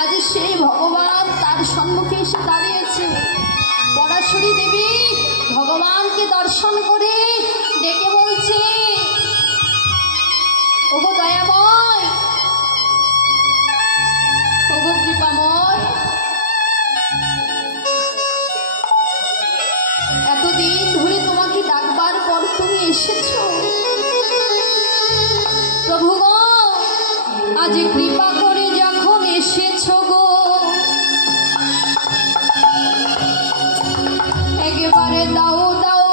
আজ সেই ভগবান তার সম্মুখে এসে দাঁড়িয়েছে। পরাশরী দেবী ভগবানকে দর্শন করে ডেকে বলছে, ওগো দয়াময়, ওগো কৃপাময়, এতদিন ধরে তোমাকে ডাকবার পর তুমি এসেছো। প্রভু গো, আজ কৃপা করে যখন এসেছো গো, একেবারে দাও দাও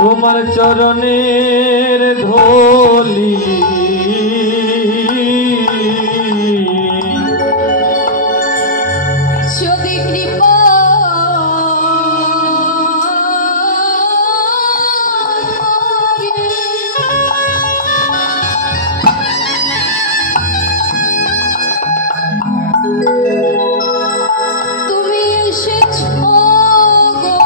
তোমার চরণের ধূলি যদি কৃপা তুমি এসেছো গো,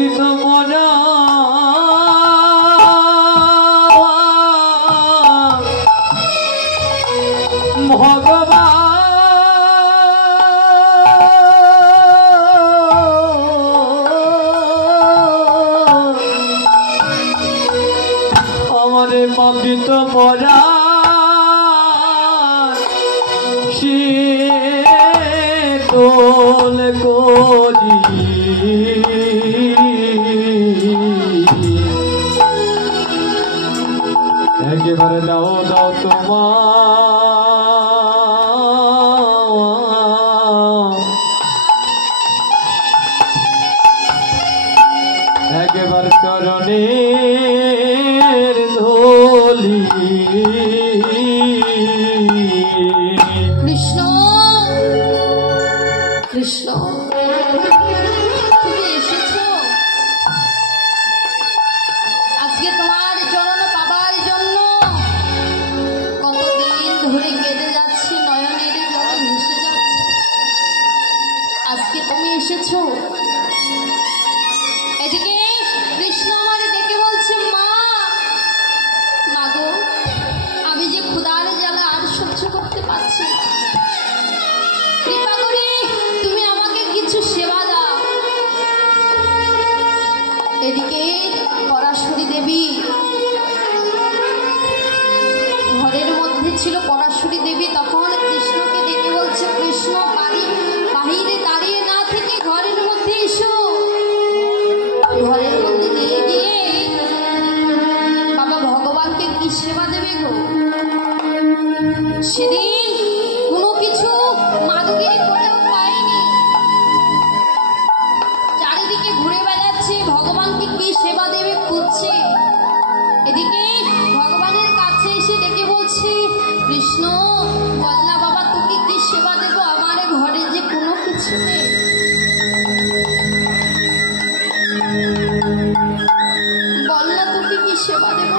পাপিত মনা ভগবান আমারে পাপিত মরা শীতল করি একেবারে দাও দাও তোমার একেবার চরণের ধুলি কৃষ্ণ কৃষ্ণ তুমি এসেছো আজকে তোমার চরণ পাবার জন্য। কতদিন ধরে কেঁদে যাচ্ছি, নয়নের জল ভেসে যাচ্ছে, আজকে তুমি এসেছো। এদিকে কৃষ্ণ আমারে ডেকে বলছে, মা মাগো আমি যে ক্ষুধার জ্বালা আর সহ্য করতে পারছি না, কৃপা করে তুমি আমাকে কিছু সেবা দাও। এদিকে পরাশরী দেবী ঘরের মধ্যে ছিল। পরাশরী দেবী তখন কৃষ্ণকে ডেকে বলছে, কৃষ্ণ বাহিরে দাঁড়িয়ে না থেকে ঘরের মধ্যে এসো। ঘরের মধ্যে নিয়ে গিয়ে বাবা ভগবানকে কি সেবা দেবে গো? সেদিন কোনো কিছু মাদুগিরি করেও পায়নি, চারিদিকে ঘুরে বেড়াচ্ছে, ভগবানকে কি সেবা দেবে খুঁজছে। এদিকে ভগবানের কাছে এসে ডেকে বলছে, কৃষ্ণ বল না বাবা তোকে কি সেবা দেব, আমার ঘরে যে কোনো কিছু নেই। বল না তোকে কি সেবা দেব।